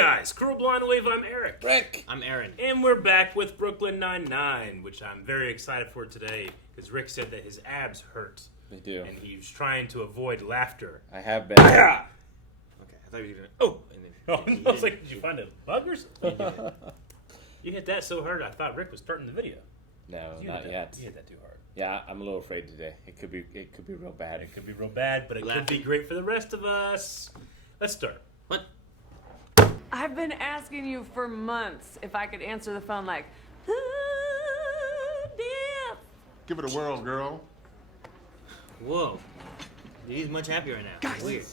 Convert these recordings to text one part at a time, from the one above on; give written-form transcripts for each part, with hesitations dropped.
guys, Cruel Blind Wave, I'm Eric. Rick. I'm Aaron. And we're back with Brooklyn Nine-Nine, which I'm very excited for today, because Rick said that his abs hurt. They do. And he was trying to avoid laughter. I have been. Okay, I thought you were gonna. Oh, and then. I was like, did you find a bug or something? You hit that so hard, I thought Rick was starting the video. No, not yet. You hit that too hard. Yeah, I'm a little afraid today. It could be real bad. It could be real bad, but it could be great for the rest of us. Let's start. What? I've been asking you for months if I could answer the phone like, death. Give it a whirl, girl. Whoa. He's much happier right now. Guys, Weird.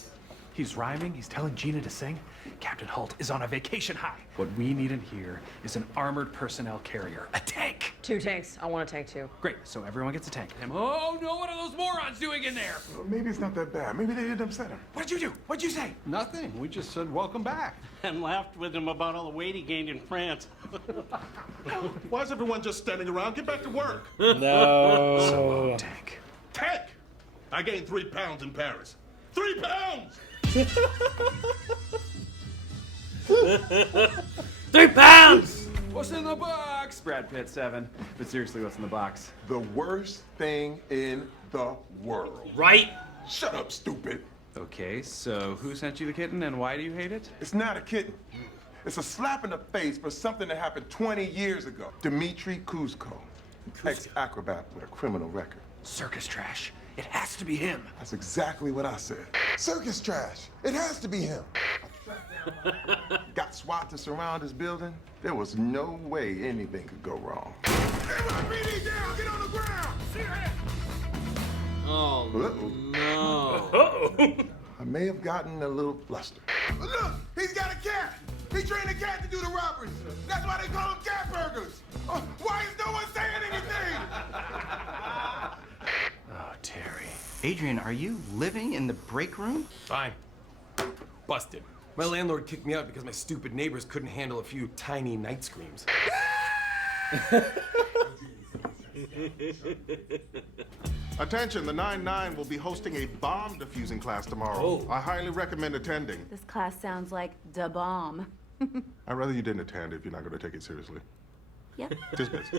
He's rhyming, he's telling Gina to sing. Captain Holt is on a vacation high. What we need in here is an armored personnel carrier, a tank. 2 tanks. I want a tank too. Great, so everyone gets a tank. Oh no, what are those morons doing in there? Well, maybe it's not that bad. Maybe they didn't upset him. What'd you do? What'd you say? Nothing. We just said welcome back. And laughed with him about all the weight he gained in France. Why is everyone just standing around? Get back to work. No. Tank. Tank! I gained 3 pounds in Paris. 3 pounds! 3 pounds! What's in the box? Brad Pitt 7. But seriously, what's in the box? The worst thing in the world. Right? Shut up, stupid. Okay, so who sent you the kitten and why do you hate it? It's not a kitten. It's a slap in the face for something that happened 20 years ago. Dimitri Kuzco, ex-acrobat with a criminal record. Circus trash. It has to be him. That's exactly what I said. Circus trash. It has to be him. Got SWAT to surround his building. There was no way anything could go wrong. NYPD down! Get on the ground! See your head! Oh, Uh-oh. no. Uh-oh. I may have gotten a little flustered. Look! He's got a cat! He trained a cat to do the robberies! That's why they call him cat burglars! Why is no one saying anything? Oh, Terry. Adrian, are you living in the break room? Fine. Busted. My landlord kicked me out because my stupid neighbors couldn't handle a few tiny night screams. Attention, the 9-9 will be hosting a bomb defusing class tomorrow. Oh. I highly recommend attending. This class sounds like da bomb. I'd rather you didn't attend if you're not going to take it seriously. Yep. Dismiss.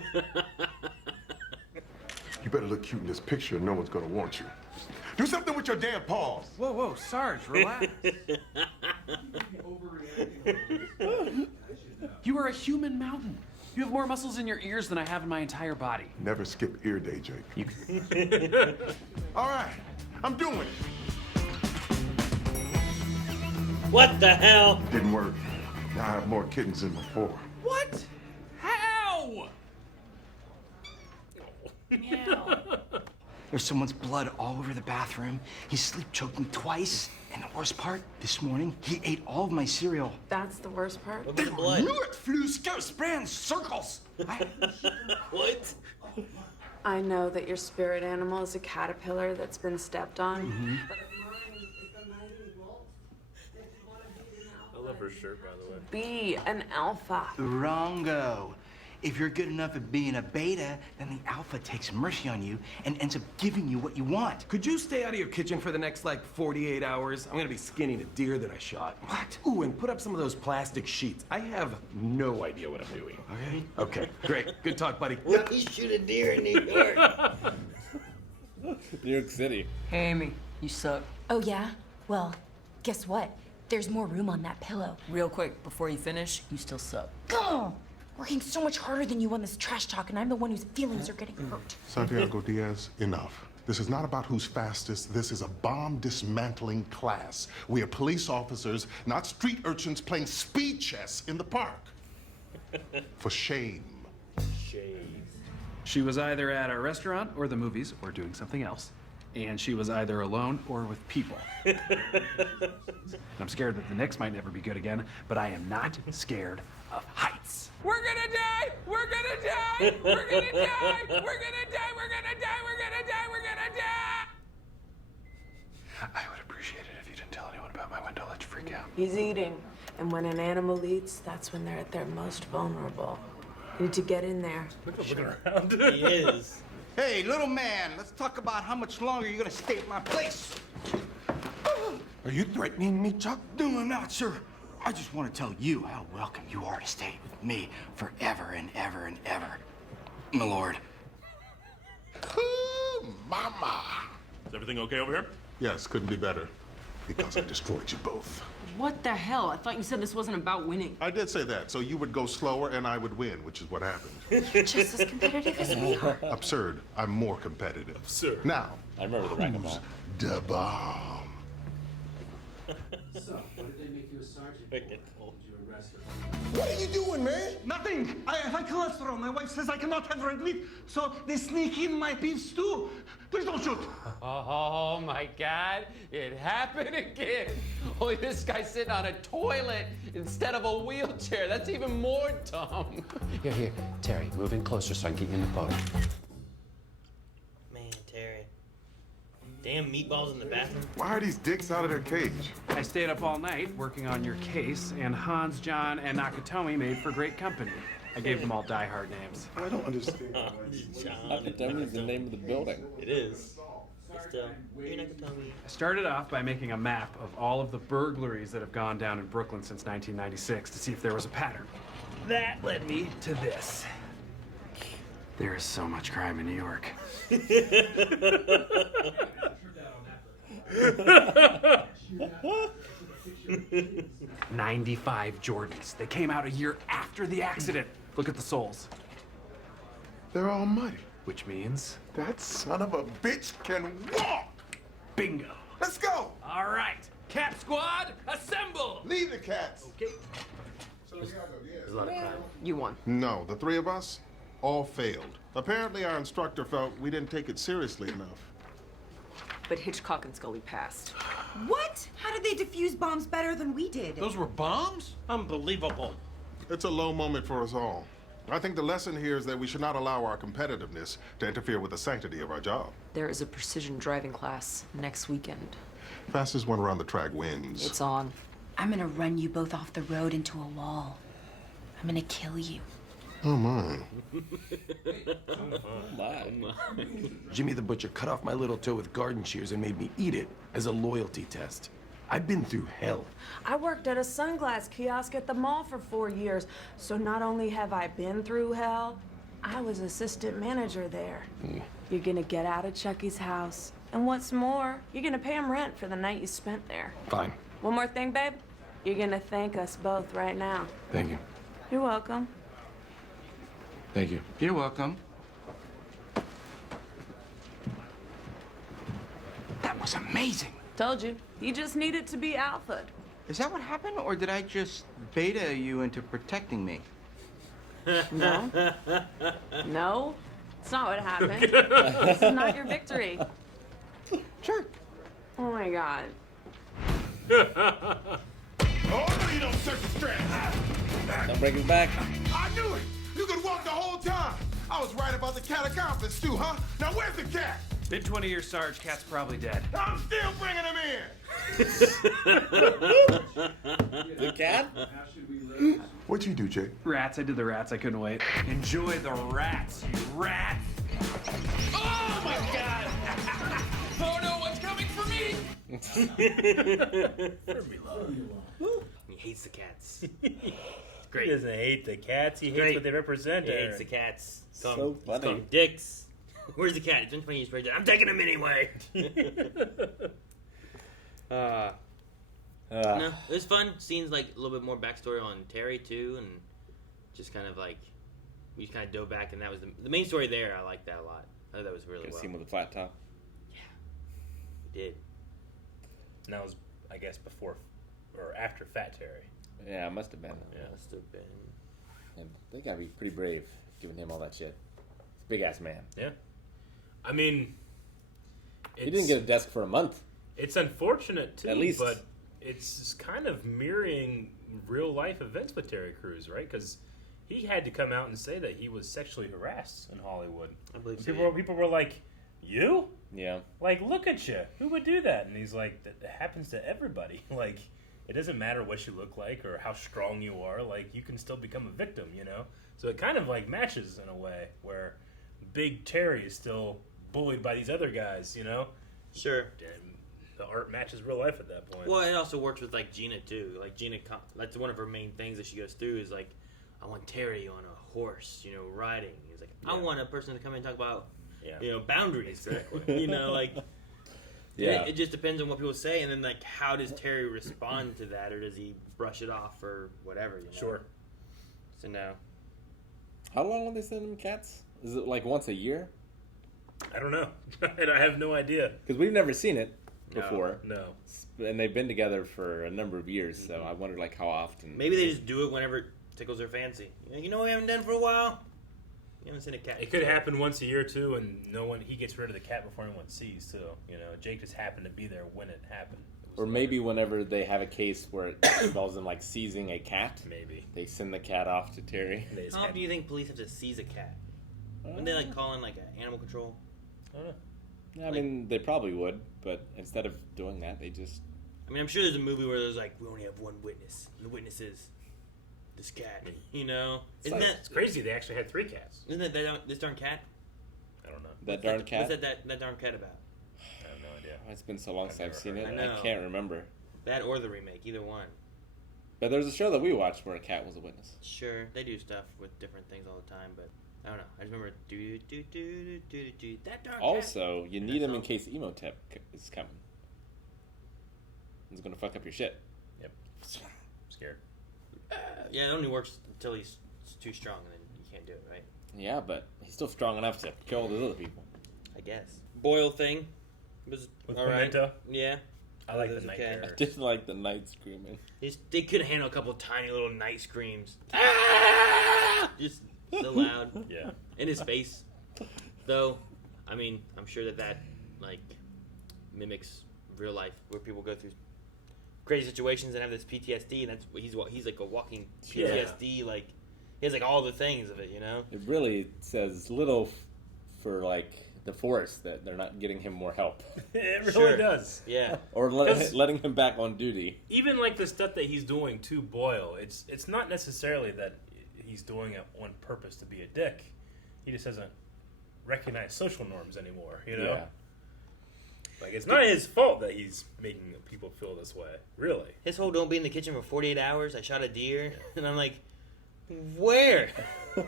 You better look cute in this picture and no one's going to want you. Do something with your damn paws. Whoa, whoa, Sarge, relax. You are a human mountain. You have more muscles in your ears than I have in my entire body. Never skip ear day, Jake. You... All right, I'm doing it. What the hell? Didn't work. Now I have more kittens than before. What? How? There's someone's blood all over the bathroom. He's sleep choking twice. And the worst part, this morning, he ate all of my cereal. That's the worst part. What was the blood? Spraying circles. What? I know that your spirit animal is a caterpillar that's been stepped on. I love her shirt, by the way. Be an alpha. Wrongo. If you're good enough at being a beta, then the alpha takes mercy on you and ends up giving you what you want. Could you stay out of your kitchen for the next, 48 hours? I'm gonna be skinning a deer that I shot. What? Ooh, and put up some of those plastic sheets. I have no idea what I'm doing. Okay. Okay, great. Good talk, buddy. What? We shoot a deer in New York. New York City. Hey, Amy, you suck. Oh, yeah? Well, guess what? There's more room on that pillow. Real quick, before you finish, you still suck. Gah! Working so much harder than you on this trash talk, and I'm the one whose feelings are getting hurt. Santiago Diaz, enough. This is not about who's fastest. This is a bomb dismantling class. We are police officers, not street urchins playing speed chess in the park. For shame. Shame. She was either at a restaurant or the movies or doing something else. And she was either alone or with people. And I'm scared that the Knicks might never be good again, but I am not scared of heights. We're gonna die! We're gonna die! We're gonna die! We're gonna die! We're gonna die! We're gonna die! We're gonna die! I would appreciate it if you didn't tell anyone about my window. Let you freak out. He's eating. And when an animal eats, that's when they're at their most vulnerable. You need to get in there. Looking around. He is. Hey, little man, let's talk about how much longer you're gonna stay at my place. Are you threatening me, Chuck? No, I'm not, sir. I just want to tell you how welcome you are to stay with me forever and ever and ever. My lord. Mama. Is everything okay over here? Yes, couldn't be better. Because I destroyed you both. What the hell? I thought you said this wasn't about winning. I did say that, so you would go slower and I would win, which is what happened. You're just as competitive as we are. Absurd. I'm more competitive. Absurd. Now, I remember the racquetball. the bomb. So, what did they make you a sergeant? Did you arrest her? What are you doing, man? Nothing. I have cholesterol. My wife says I cannot have red meat, so they sneak in my beef stew. Please don't shoot. Oh my God, it happened again. Only this guy's sitting on a toilet instead of a wheelchair. That's even more dumb. Here, Terry, move in closer so I can get you in the photo. Man, Terry. Damn meatballs in the bathroom. Why are these dicks out of their cage? I stayed up all night working on your case, and Hans, John, and Nakatomi made for great company. I gave them all Die-Hard names. I don't understand. Nakatomi is the name of the building. It is. But still, you're Nakatomi. I started off by making a map of all of the burglaries that have gone down in Brooklyn since 1996 to see if there was a pattern. That led me to this. There is so much crime in New York. 95 Jordans. They came out a year after the accident. Look at the soles. They're all muddy. Which means? That son of a bitch can walk! Bingo. Let's go! All right, Cat Squad, assemble! Leave the cats! Okay. There's a lot of crime. You won. No, the three of us all failed. Apparently our instructor felt we didn't take it seriously enough. But Hitchcock and Scully passed. What? How did they defuse bombs better than we did? Those were bombs? Unbelievable. It's a low moment for us all. I think the lesson here is that we should not allow our competitiveness to interfere with the sanctity of our job. There is a precision driving class next weekend. Fastest one around the track wins. It's on. I'm gonna run you both off the road into a wall. I'm gonna kill you. Oh my. Jimmy the Butcher cut off my little toe with garden shears and made me eat it as a loyalty test. I've been through hell. I worked at a sunglass kiosk at the mall for 4 years, so not only have I been through hell, I was assistant manager there. You're gonna get out of Chucky's house, and what's more, you're gonna pay him rent for the night you spent there. Fine. One more thing, babe. You're gonna thank us both right now. Thank you. You're welcome. Thank you. You're welcome. That was amazing. Told you. You just needed to be alpha. Is that what happened, or did I just beta you into protecting me? No. No. It's not what happened. This is not your victory. Sure. Oh my God. Oh, no, you don't circus stress. Don't break his back. I knew it. You could walk the whole time. I was right about the catacombs too, huh? Now where's the cat? Been 20 years, Sarge. Cat's probably dead. I'm still bringing him in. The cat? What'd you do, Jay? Rats. I did the rats. I couldn't wait. Enjoy the rats, you rat! Oh my God! Oh no, what's coming for me? He hates the cats. Great. He doesn't hate the cats. He hates Great. what they represent. He Aaron. hates the cats. So funny. Call them dicks. Where's the cat? It's been 20 years straight. I'm taking him anyway. No, it was fun. Scenes like a little bit more backstory on Terry too, and just kind of like we just kind of dove back, and that was the main story there. I liked that a lot. I thought that was really well. See him with a flat top. Yeah, he did. And that was, I guess, before or after Fat Terry. Yeah, it must have been. Yeah, must have been. And they gotta be pretty brave giving him all that shit. Big ass man. Yeah. I mean, He didn't get a desk for a month. It's unfortunate too, At least. but it's kind of mirroring real life events with Terry Crews, right? Because he had to come out and say that he was sexually harassed in Hollywood. I believe so. People were like, "You? Yeah. Like, look at you. Who would do that?" And he's like, "That happens to everybody. Like, it doesn't matter what you look like or how strong you are. Like, you can still become a victim, you know." So it kind of like matches in a way where Big Terry is still bullied by these other guys, you know. Sure. And the art matches real life at that point. Well, it also works with like Gina too. Like Gina, that's one of her main things that she goes through is like, I want Terry on a horse, riding. He's like, I want a person to come in and talk about, boundaries. Exactly. Like. Yeah. It just depends on what people say, and then like, how does Terry respond to that, or does he brush it off, or whatever? Sure. So now, how long are they sending them cats? Is it like once a year? I don't know. I have no idea. Because we've never seen it before. No. And they've been together for a number of years, so I wonder like how often. Maybe they just do it whenever it tickles their fancy. You know what we haven't done for a while? You haven't seen a cat. It could happen once a year too, and he gets rid of the cat before anyone sees too. Jake just happened to be there when it happened. Or maybe whenever they have a case where it involves them like seizing a cat, maybe they send the cat off to Terry. How often do you think police have to seize a cat? Wouldn't they like call in like an animal control? I don't know. I mean, they probably would, but instead of doing that, they just. I mean, I'm sure there's a movie where there's like, we only have one witness, and the witness is this cat. It's crazy. They actually had 3 cats. Isn't that this darn cat? I don't know. That darn cat. What's that darn cat about? I have no idea. It's been so long since I've seen it. I know. I can't remember. That or the remake, either one. But there's a show that we watched where a cat was a witness. Sure, they do stuff with different things all the time, but I don't know. I just remember that darn cat. Also, you need him in case Emotep is coming. He's gonna fuck up your shit. Yep. Scared. Yeah, it only works until he's too strong, and then you can't do it, right? Yeah, but he's still strong enough to kill all those other people. I guess. Boyle thing was with all right. Pimento? Yeah. I like the night I did like the night screaming. They could handle a couple tiny little night screams. Just so loud. Yeah. In his face. Though, I mean, I'm sure that like mimics real life where people go through crazy situations and have this PTSD, and that's he's like a walking PTSD. Like he has like all the things of it, It really says little for like the force that they're not getting him more help. It really does. Yeah. Or letting him back on duty. Even like the stuff that he's doing to Boyle, it's not necessarily that he's doing it on purpose to be a dick. He just doesn't recognize social norms anymore, Yeah. Like, it's not his fault that he's making people feel this way, really. His whole don't be in the kitchen for 48 hours. I shot a deer. And I'm like, where?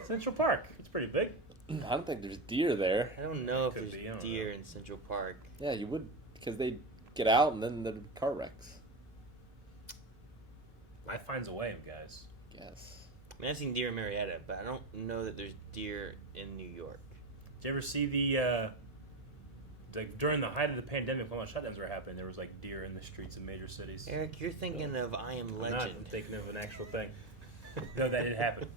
Central Park. It's pretty big. I don't think there's deer there. I don't know if Could there's be, I don't deer know. in Central Park. Yeah, you would, because they get out and then the car wrecks. Life finds a way, guys. Yes. I mean, I've seen deer in Marietta, but I don't know that there's deer in New York. Did you ever see the during the height of the pandemic when all the shutdowns were happening, there was like deer in the streets of major cities? Eric, you're thinking of I Am I'm Legend. not. I'm thinking of an actual thing. No, that did happen.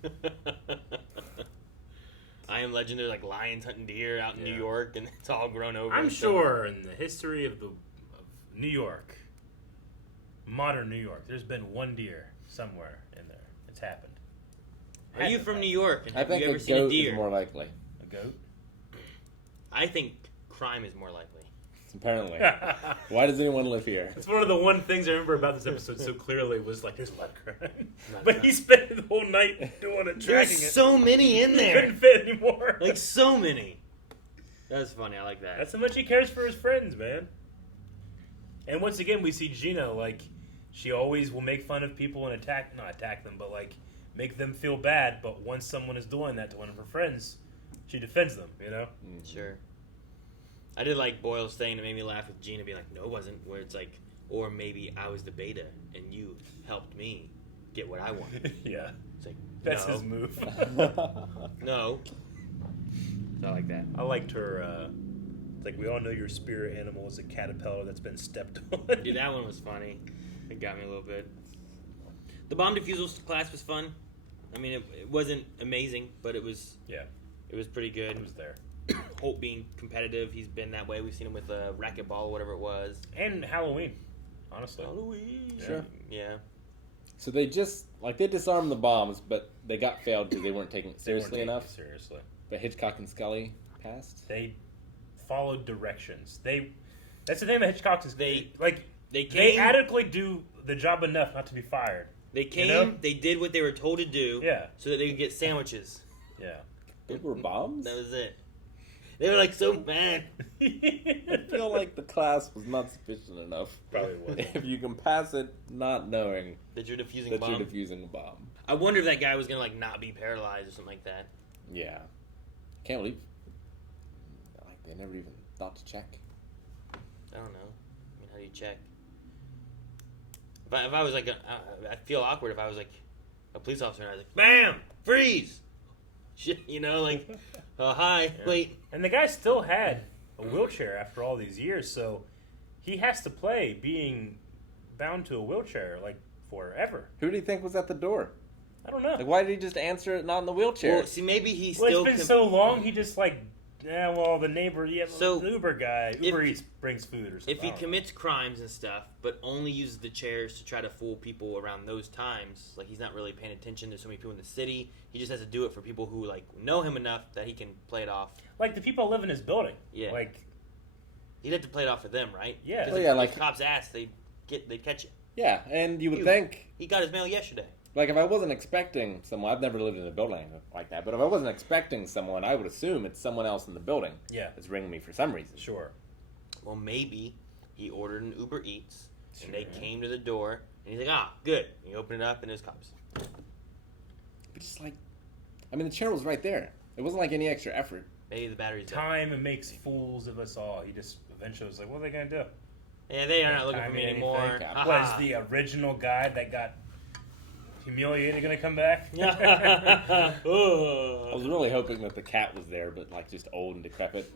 I Am Legend, there's like lions hunting deer out in New York, and it's all grown over. I'm and stuff. sure in the history of New York, modern New York, there's been one deer somewhere in there. It's happened. Are you from New York? And I have think you ever a seen a goat deer? is more likely. A goat? I think crime is more likely. Apparently. Why does anyone live here? It's one of the one things I remember about this episode so clearly was like, there's a lot of crime. But he spent the whole night doing it, tracking There's it. so many in He there. couldn't fit anymore. Like, so many. That's funny. I like that. That's how much he cares for his friends, man. And once again, we see Gina, like, she always will make fun of people and not attack them, but, like, make them feel bad. But once someone is doing that to one of her friends, she defends them, Sure. I did like Boyle's thing that made me laugh with Gina being like, no, it wasn't. Where it's like, or maybe I was the beta and you helped me get what I wanted. Yeah. It's like, That's no. his move. No. So I like that. I liked her, like, we all know your spirit animal is a caterpillar that's been stepped on. Dude, that one was funny. It got me a little bit. The bomb defusal class was fun. I mean, it wasn't amazing, but it was pretty good. It was there. Holt being competitive, he's been that way. We've seen him with a racquetball or whatever it was. And Halloween, honestly. Halloween. Sure. Yeah. So they disarmed the bombs, but they got failed because they weren't taking it seriously enough. Seriously. But Hitchcock and Scully passed. They followed directions. That's the thing about Hitchcock is they came, adequately do the job enough not to be fired. They came, they did what they were told to do, Yeah. so that they could get sandwiches. Yeah. They were bombs? That was it. They were like so mad. I feel like the class was not sufficient enough. Probably wasn't. If you can pass it not knowing That you're defusing that a bomb. you're defusing a bomb. I wonder if that guy was gonna like not be paralyzed or something like that. Yeah. Can't believe like they never even thought to check. I don't know. I mean, how do you check? If I was like, I'd feel awkward if I was like a police officer and I was like, bam, freeze. Shit, you know, like, hi, wait. And the guy still had a wheelchair after all these years, so he has to play being bound to a wheelchair like forever. Who do you think was at the door? I don't know. Like, why did he just answer it not in the wheelchair? Well, see, maybe he Well, still. it's been so long. He just like, yeah. Well, the neighbor, So, the Uber guy, Uber Eats brings food or something. If he commits crimes and stuff, but only uses the chairs to try to fool people around those times, like he's not really paying attention to so many people in the city. He just has to do it for people who like know him enough that he can play it off. Like the people who live in his building. Yeah. Like he'd have to play it off for them, right? Yeah. 'Cause Well, if, yeah, if like- cops ask, they'd catch you. Yeah, and you would think, He got his mail yesterday. like, if I wasn't expecting someone, I've never lived in a building like that, but if I wasn't expecting someone, I would assume it's someone else in the building that's ringing me for some reason. Sure. Well, maybe he ordered an Uber Eats, and they came to the door, and he's like, good. And he opened it up, and it was cops. But just like, I mean, the chair was right there. It wasn't like any extra effort. Maybe the battery's dead. Time makes fools of us all. He just eventually was like, what are they going to do? Yeah, they are not looking for me anymore. Was the original guy that got humiliated going to come back? I was really hoping that the cat was there, but like just old and decrepit.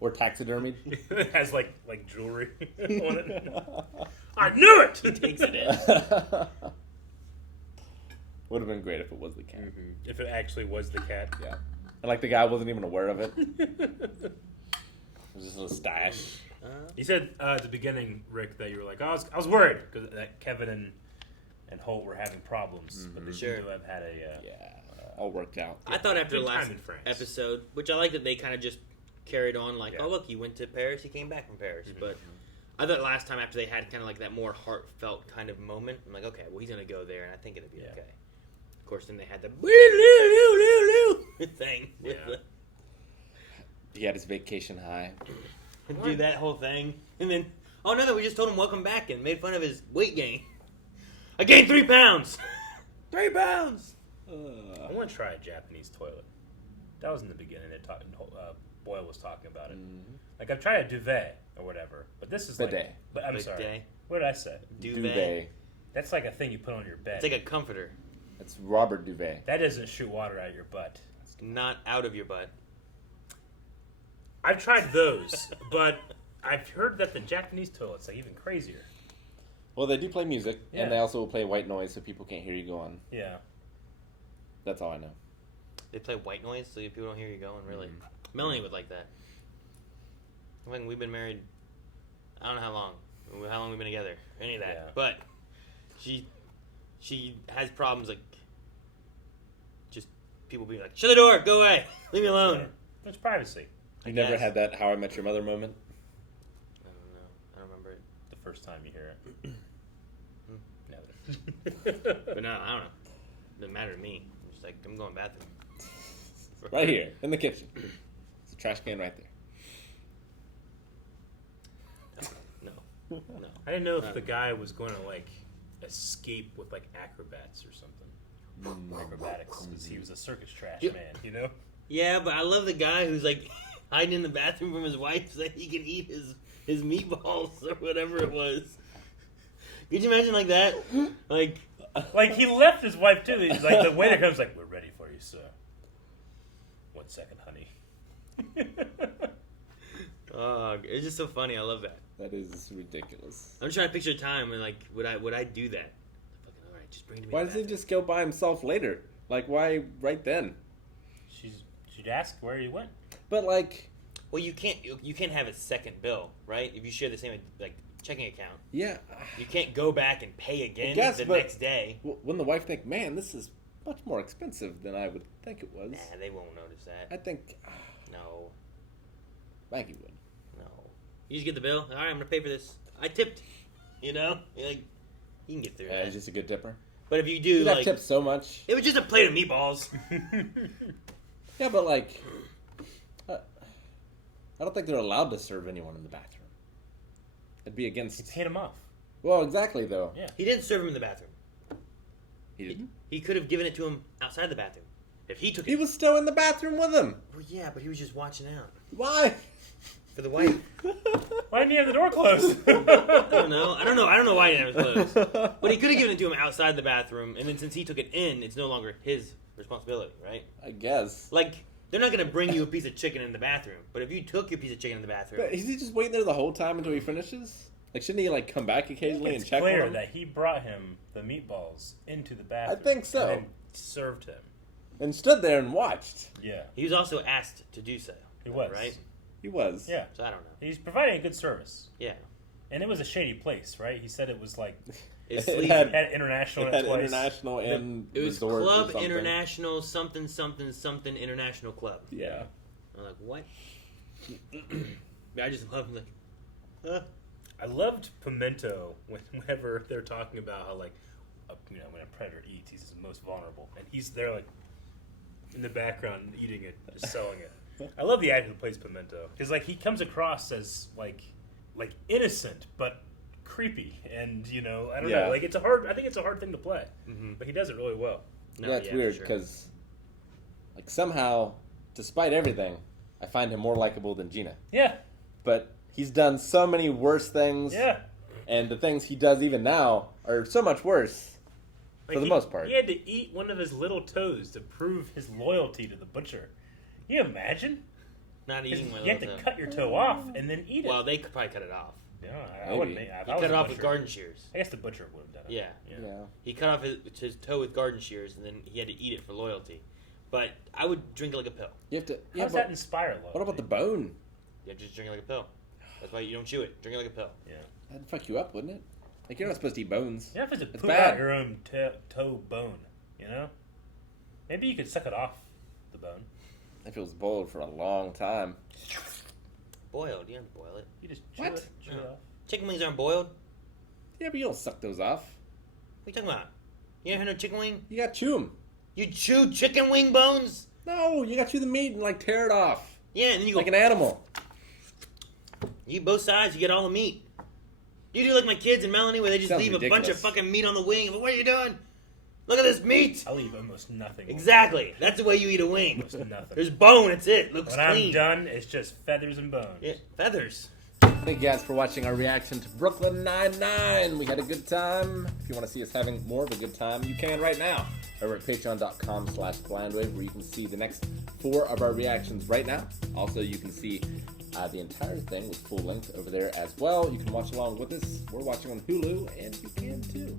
Or taxidermied. It has like jewelry on it. I knew it! He takes it in. Would have been great if it was the cat. If it actually was the cat. Yeah. And like the guy wasn't even aware of it. It was just a little stash. You said at the beginning, Rick, that you were like, I was worried because that Kevin and Holt were having problems, but they seem to have had a all worked out. I thought after the Good time last in France. episode, which I like that they kind of just carried on, like, oh, look, he went to Paris, he came back from Paris. But I thought last time after they had kind of like that more heartfelt kind of moment, I'm like, okay, well, he's going to go there, and I think it'll be okay. Of course, then they had the thing. With He had his vacation high. do that whole thing. And then, oh, no, we just told him welcome back and made fun of his weight gain. I gained 3 pounds. 3 pounds. I want to try a Japanese toilet. That was in the beginning. Boyle was talking about it. Like I've tried a duvet or whatever, but this is Bidet. like. But I'm Bidet. sorry. What did I say? Duvet. That's like a thing you put on your bed. It's like a comforter. It's Robert Duvet. That doesn't shoot water out of your butt. Not out of your butt. I've tried those, but I've heard that the Japanese toilet's like even crazier. Well, they do play music, Yeah. and they also will play white noise so people can't hear you go on. Yeah. That's all I know. They play white noise so people don't hear you going, really. Melanie would like that. I think we've been married, I don't know how long we've been together, any of that. Yeah. But she has problems like just people being like, shut the door, go away, leave me alone. There's privacy. You never had that How I Met Your Mother moment? I don't know. I don't remember it. The first time you hear it. But no, I don't know. Doesn't matter to me. I'm just like, I'm going bathroom. Right here, in the kitchen. It's a trash can right there. No. I didn't know if the guy was going to like escape with like acrobats or something. Acrobatics, because he was a circus trash man, you know? Yeah, but I love the guy who's like hiding in the bathroom from his wife so that he can eat his meatballs or whatever it was. Could you imagine like that? Like he left his wife too. He's like the waiter comes like, "We're ready for you, sir." 1 second, honey. Oh, it's just so funny. I love that. That is ridiculous. I'm trying to picture a time when like would I do that? Fucking all right, just bring it to me. Why doesn't he just go by himself later? Like, why right then? She'd ask where he went. But like, well, you can't have a second bill, right? If you share the same like checking account. Yeah. You can't go back and pay again guess, the but next day. Wouldn't the wife think, man, this is much more expensive than I would think it was? Nah, they won't notice that. I think. No. Maggie would. No. You just get the bill. All right, I'm gonna pay for this. I tipped. You know, like you can get through that. He's just a good tipper. But if you do, You'd have like, tipped so much. It was just a plate of meatballs. Yeah, but like, I don't think they're allowed to serve anyone in the bathroom. It'd be against... He paid him off. Well, exactly, though. Yeah. He didn't serve him in the bathroom. He didn't? He could have given it to him outside the bathroom. If he took it... He was still in the bathroom with him. Well, yeah, but he was just watching out. Why? For the wife. Why didn't he have the door closed? I don't know why he didn't have it closed. But he could have given it to him outside the bathroom, and then since he took it in, it's no longer his responsibility, right? I guess. Like, they're not going to bring you a piece of chicken in the bathroom. But if you took your piece of chicken in the bathroom... But is he just waiting there the whole time until he finishes? Like, shouldn't he, like, come back occasionally and check on It's clear him? that he brought him the meatballs into the bathroom. I think so. And then served him. And stood there and watched. Yeah. He was also asked to do so. He was. Right? He was. Yeah. So I don't know. He's providing a good service. Yeah. And it was a shady place, right? He said it was like... It had international it in had it twice. international and It was resort or Club something. International something something something International Club. Yeah. I'm like, what? I just love like, huh? I loved Pimento whenever they're talking about how like, when a predator eats, he's the most vulnerable, and he's there like in the background eating it, just selling it. I love the actor who plays Pimento because like he comes across as like innocent but creepy, and I don't know, like it's a hard. I think it's a hard thing to play, but he does it really well. No, yeah, it's weird because like somehow, despite everything, I find him more likable than Gina. Yeah, but he's done so many worse things. Yeah, and the things he does even now are so much worse. For the most part, he had to eat one of his little toes to prove his loyalty to the butcher. Can you imagine? Not eating my You have little to toe. cut your toe off and then eat it. Well, they could probably cut it off. Yeah, I wouldn't. He cut it off with garden shears. I guess the butcher would have done it. Yeah. He cut off his toe with garden shears, and then he had to eat it for loyalty. But I would drink it like a pill. You have to. How does that inspire loyalty? What about the bone? Yeah, just drink it like a pill. That's why you don't chew it. Drink it like a pill. Yeah. That'd fuck you up, wouldn't it? Like you're not supposed to eat bones. You're not supposed to It's poop bad. out your own toe bone. Maybe you could suck it off the bone. If it was boiled for a long time. Boiled? You don't boil it. You just chew What? it. Chew it off. Chicken wings aren't boiled. Yeah, but you don't suck those off. What are you talking about? You never had no chicken wing? You gotta chew them. You chew chicken wing bones? No, you gotta chew the meat and like tear it off. Yeah, and then you go like an animal. You eat both sides, you get all the meat. You do like my kids and Melanie where they just Sounds leave a bunch ridiculous. of fucking meat on the wing. I'm like, what are you doing? Look at this meat. I'll leave almost nothing. Exactly. That's the way you eat a wing. Almost nothing. There's bone, it's it. Looks When clean. I'm done, it's just feathers and bones. Yeah, feathers. Thank you guys for watching our reaction to Brooklyn Nine-Nine. We had a good time. If you want to see us having more of a good time, you can right now over at patreon.com/blindwave, where you can see the next 4 of our reactions right now. Also, you can see the entire thing with full length over there as well. You can watch along with us. We're watching on Hulu, and you can too.